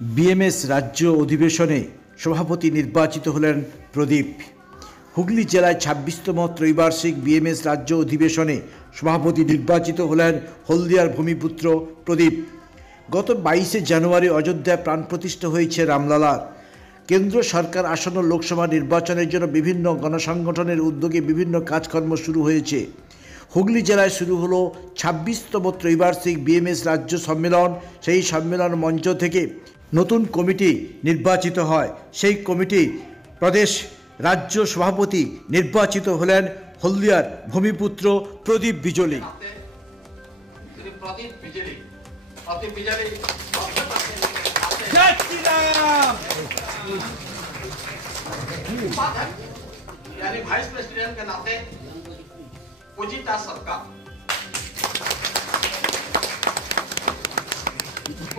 BMS রাজ্য অধিবেশনে সভাপতি নির্বাচিত হলেন প্রদীপ। হুগলি জেলায় ২৬তম ত্রৈবার্ষিক বিএমএস রাজ্য অধিবেশনে সভাপতি নির্বাচিত হলেন হলদিয়ার ভূমিপুত্র প্রদীপ। গত ২২শে জানুয়ারি অযোধ্যায় প্রাণ প্রতিষ্ঠা হয়েছে রামলালার। কেন্দ্র সরকার আসন্ন লোকসভা নির্বাচনের জন্য বিভিন্ন গণসংগঠনের উদ্যোগে বিভিন্ন কাজকর্ম শুরু হয়েছে। হুগলি জেলায় শুরু হলো ২৬তম ত্রৈবার্ষিক বিএমএস রাজ্য সম্মেলন। সেই সম্মেলন মঞ্চ থেকে নতুন কমিটি নির্বাচিত হয়। সেই কমিটি প্রদেশ রাজ্য সভাপতি নির্বাচিত হলেন হলদিয়ার ভূমিপুত্র প্রদীপ বিজলি। वाइस प्रेसिडेंट के नाते पूजिता सरकार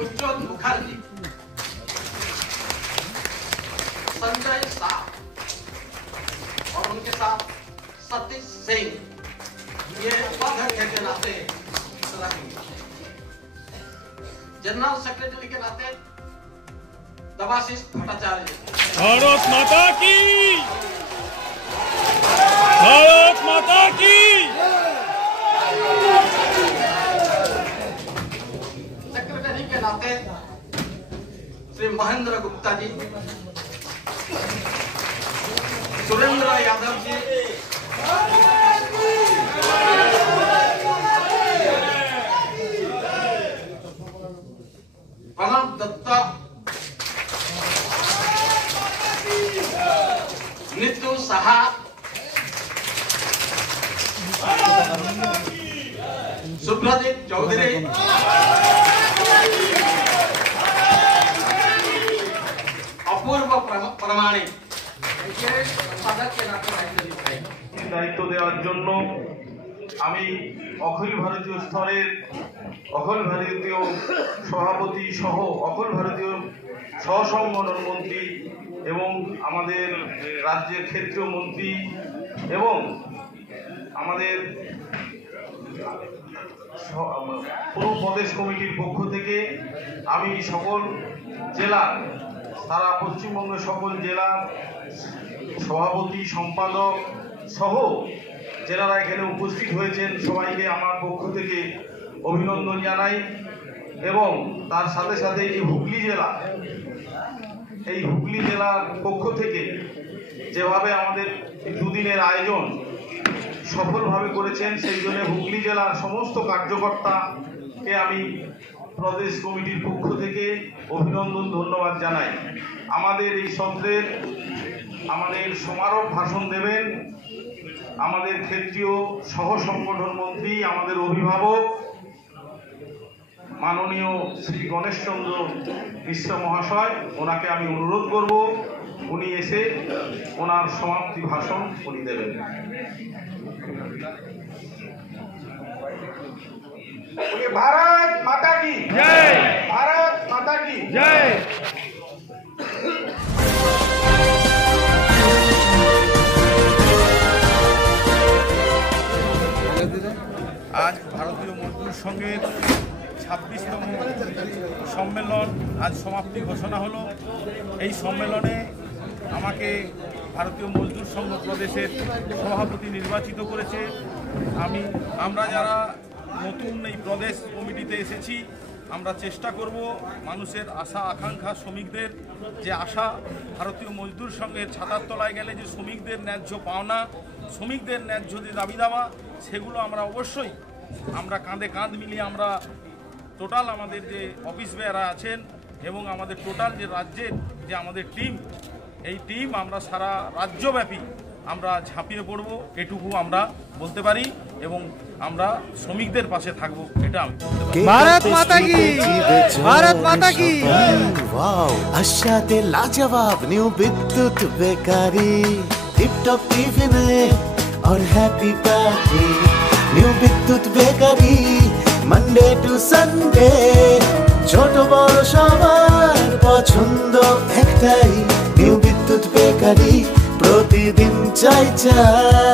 उज्ज्वल मुखर्जी, संजय शाह और उनके साथ सतीश सिंह ये उपाध्यक्ष के नाते, जनरल सेक्रेटरी के नाते देवाशीष भट्टाचार्य। भारत माता की, भारत माता की। सेक्रेटरी के नाते श्री महेंद्र गुप्ता जी, सुरेंद्र यादव जी, प्रणव दत्ता, नितू साहा, सुब्रजीत चौधरी, अपूर्व प्रमाणिक দায়িত্ব দেওয়ার জন্য আমি অখিল ভারতীয় স্তরের অখিল ভারতীয় সভাপতি সহ অখিল ভারতীয় সহসংগঠন মন্ত্রী এবং আমাদের রাজ্যের ক্ষেত্রীয় মন্ত্রী এবং আমাদের পুরো প্রদেশ কমিটির পক্ষ থেকে আমি সকল জেলার, সারা পশ্চিমবঙ্গের সকল জেলার সভাপতি সম্পাদক সহ যারা এখানে উপস্থিত হয়েছেন সবাইকে আমার পক্ষ থেকে অভিনন্দন জানাই। এবং তার সাথে সাথে এই হুগলি জেলার পক্ষ থেকে যেভাবে আমাদের দুদিনের আয়োজন সফলভাবে করেছেন সেই জন্য হুগলি জেলার সমস্ত কার্যকর্তাকে আমি প্রদেশ কমিটির পক্ষ থেকে অভিনন্দন ধন্যবাদ জানাই। আমাদের এই সত্রের আমাদের সমারোহ ভাষণ দেবেন আমাদের ক্ষেত্রীয় সহ সংগঠন মন্ত্রী, আমাদের অভিভাবক মাননীয় শ্রী গণেশচন্দ্র মিশ্র মহাশয়। ওনাকে আমি অনুরোধ করব উনি এসে ওনার সমাপ্তি ভাষণ উনি দেবেন। भारत माता की जय, भारत माता की जय। আজ ভারতীয় মজদুর সংঘের ২৬তম সম্মেলন আজ সমাপ্তি ঘোষণা হলো। এই সম্মেলনে আমাকে ভারতীয় মজদুর সংঘ প্রদেশের সভাপতি নির্বাচিত করেছে। আমরা যারা নতুন এই প্রদেশ কমিটিতে এসেছি আমরা চেষ্টা করব মানুষের আশা আকাঙ্ক্ষা, শ্রমিকদের যে আশা, ভারতীয় মজদুর সংঘের ছাতার তলায় গেলে যে শ্রমিকদের ন্যায্য পাওনা, শ্রমিকদের ন্যায্য যে দাবি দাওয়া, সেগুলো আমরা অবশ্যই আমরা কাঁধে কাঁধ মিলিয়ে আমরা টোটাল আমাদের যে অফিস বেয়ারা আছেন এবং আমাদের টোটাল যে রাজ্যের যে আমাদের টিম, এই টিম আমরা সারা রাজ্যব্যাপী আমরা ঝাঁপিয়ে পড়ব, এটুকু আমরা বলতে পারি এবং আমরা শ্রমিকদের পাশে থাকবো, এটা আমি বলতে পারি। ভারত মাতা কি, ভারত মাতা কি। ওয়াও, আশাতে লাজবাব নিউ বিদ্যুৎ বেকারি, টিপটপ টিফিনে और हैप्पी पार्टी। নিউ বিদ্যুৎ বেকারি, মানডে টু সানডে, ছোট বড় সবার পছন্দ একটাই। নিউ বিদ্যুৎ বেকারি, প্রতিদিন চাই চাই।